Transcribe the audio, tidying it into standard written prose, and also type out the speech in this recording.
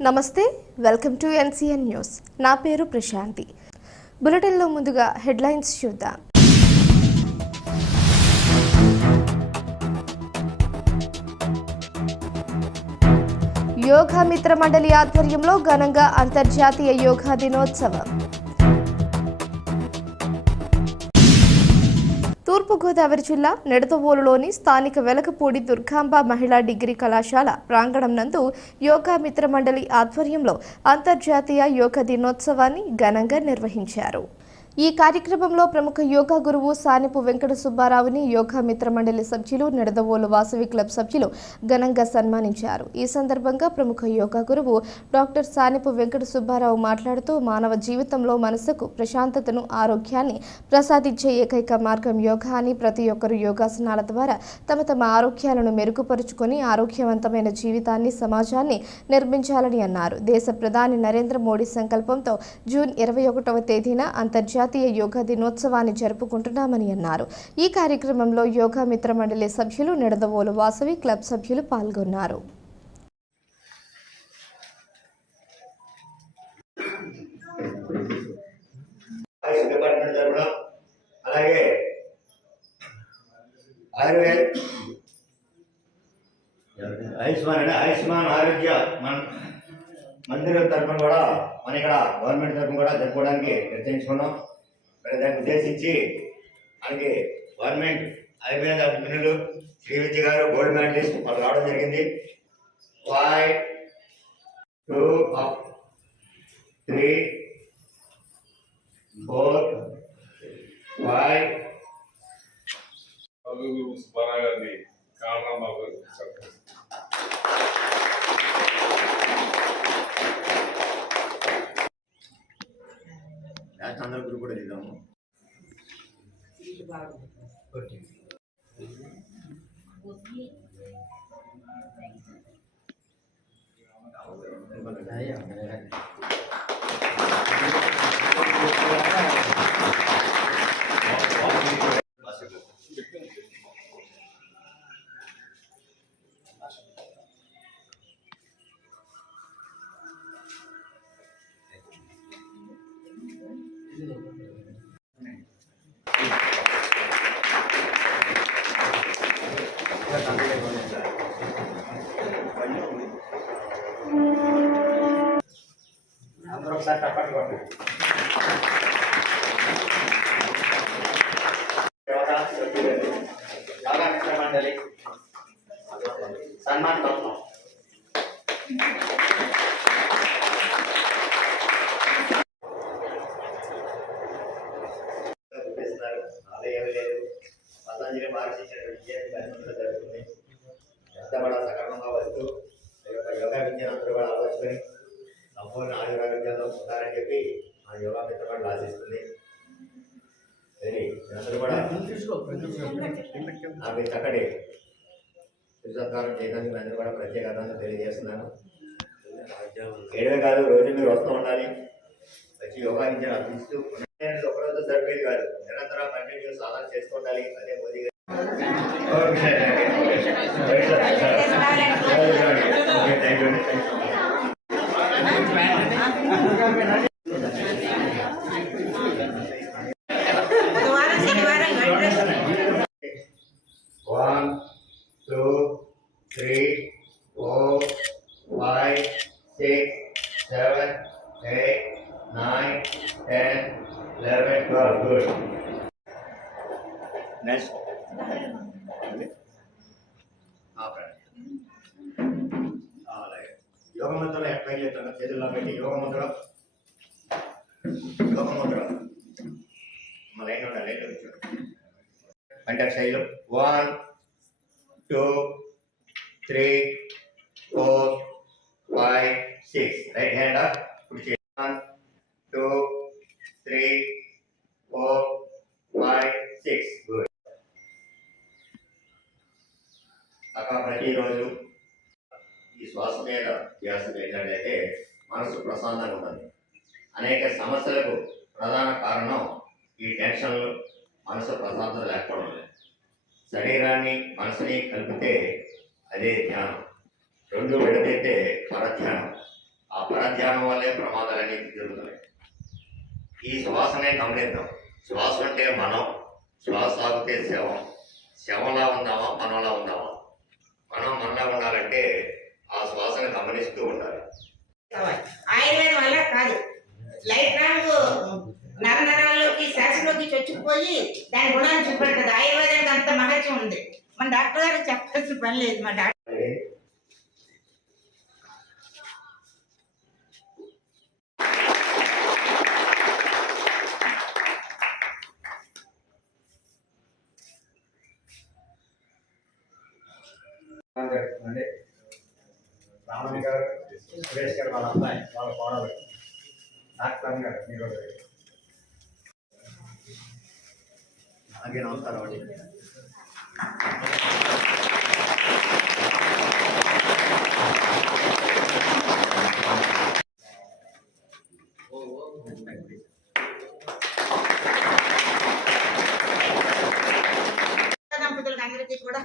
నమస్తే, welcome to NCN news. నా పేరు ప్రశాంతి. బులెటిన్లో ముందుగా హెడ్లైన్స్ చూద్దాం. యోగా మిత్ర మండలి ఆధ్వర్యంలో ఘనంగా అంతర్జాతీయ యోగా దినోత్సవం. తూర్పుగోదావరి జిల్లా నిడదవోలులోని స్థానిక వెలకపూడి దుర్గాంబ మహిళా డిగ్రీ కళాశాల ప్రాంగణం నందు యోగా మిత్ర మండలి ఆధ్వర్యంలో అంతర్జాతీయ యోగా దినోత్సవాన్ని ఘనంగా నిర్వహించారు. ఈ కార్యక్రమంలో ప్రముఖ యోగా గురువు సానిపు వెంకట సుబ్బారావుని యోగా మిత్ర మండలి సభ్యులు, నిడదవోలు వాసవి క్లబ్ సభ్యులు ఘనంగా సన్మానించారు. ఈ సందర్భంగా ప్రముఖ యోగా గురువు డాక్టర్ సానిపు వెంకట సుబ్బారావు మాట్లాడుతూ, మానవ జీవితంలో మనసుకు ప్రశాంతతను, ఆరోగ్యాన్ని ప్రసాదించే ఏకైక మార్గం యోగా అని, ప్రతి ఒక్కరూ యోగాసనాల ద్వారా తమ ఆరోగ్యాలను మెరుగుపరుచుకొని ఆరోగ్యవంతమైన జీవితాన్ని, సమాజాన్ని నిర్మించాలని అన్నారు. దేశ ప్రధాని నరేంద్ర మోడీ సంకల్పంతో జూన్ 21వ తేదీన అంతర్జాతీయ యోగా దినోత్సవాన్ని జరుపుకుంటున్నామని అన్నారు. ఈ కార్యక్రమంలో యోగా మిత్ర మండలి సభ్యులు, నిడదవోలు వాసవి క్లబ్ సభ్యులు పాల్గొన్నారు. ఆయుష్మాన్ ఆరోగ్య మందిరం తరఫున కూడా మన ఇక్కడ గవర్నమెంట్ తరఫున కూడా జరుపుకోవడానికి నిర్ణయించుకున్నాం. మరి దాన్ని ఉద్దేశించి మనకి గవర్నమెంట్ ఆయుర్వేద నిపుణులు శ్రీ విద్య గారు గోల్డ్ మెడలిస్ట్ వాళ్ళు రావడం జరిగింది. 5 2 3 4 5 సుబ్బారావు గారిని కారణంబాబు అందరూ గ్రూప్ కూడా ఇద్దాము. అందరూ ఒకసారి తప్పని కొట్టు. యోగా మిత్ర మండలి సన్మాన్ పత్రం ఆలయం లేదు. పతంజలి మహర్షి జరుగుతుంది. ఎంత కూడా సక్రమంగా వస్తూ యోగా విద్యను అందరూ కూడా ఆలోచుకొని సంపూర్ణ ఆయురారోగ్యాల్లో ఉంటారని చెప్పి ఆ యోగా మిత్ర మండలి ఆశిస్తుంది. అందరూ కూడా నాకు చక్కటి సత్కారం చేయడానికి అందరూ కూడా ప్రత్యేకతను తెలియజేస్తున్నాను. ఏడవే కాదు, రోజు మీరు వస్తూ ఉండాలి. వచ్చి యోగా విద్యను అర్థిస్తూ ఒకరోజు సరిపోయేది కాదు, నిరంతరం కంటిన్యూ సాధన చేస్తూ ఉండాలి. అదే మోదీ గారు One, 2, 3, 4, 5, 6, 7, 8, 9, 10, 11, 12. Good. Next. యోగ ముద్రలో ఎట్లా చేస్తున్నా చేతుల్లో పెట్టి యోగ ముద్ర లైన్ ఉండాలి. లైన్ వచ్చాడు అంటే Shailu 1, 2, 3, 4, 5, 6. Right hand up. 1, 2, 3, 4, 5, 6. Good. అక్కడ ప్రతిరోజు ఈ శ్వాస మీద ధ్యాస పెట్టినట్లయితే మనసు ప్రశాంతంగా ఉంటుంది. అనేక సమస్యలకు ప్రధాన కారణం ఈ టెన్షన్లు, మనసు ప్రశాంతత లేకపోవడం. శరీరాన్ని మనసుని కలిపితే అదే ధ్యానం. రెండు విడదైతే పరధ్యానం. ఆ పరధ్యానం వల్లే ప్రమాదాలన్నీ జరుగుతున్నాయి. ఈ శ్వాసనే గమనిద్దాం. శ్వాస అంటే మనం, శ్వాస ఆగితే శవం. శవంలా ఉందామా, మనంలా ఉందామా? మనం మనలా ఉండాలంటే ఆ శ్వాసను గమనిస్తూ ఉండాలి. ఆయుర్వేదం వల్ల కాదు, లైఫ్ లాంగ్ నరనరాల్లోకి శ్వాసలోకి చొచ్చుకుపోయి దాని గుణాన్ని చూపెడుతుంది. ఆయుర్వేదానికి అంత మహత్యం ఉంది. మన డాక్టర్ గారు చెప్పాల్సిన పని లేదు. మా డాక్టర్ రామణి గారు, సురేష్ గారు వాళ్ళ అమ్మాయి, వాళ్ళ కోడలు డాక్టర్ గారు, మీరు అలాగే నమస్కారం అండి. దంపతులకు అందరికీ కూడా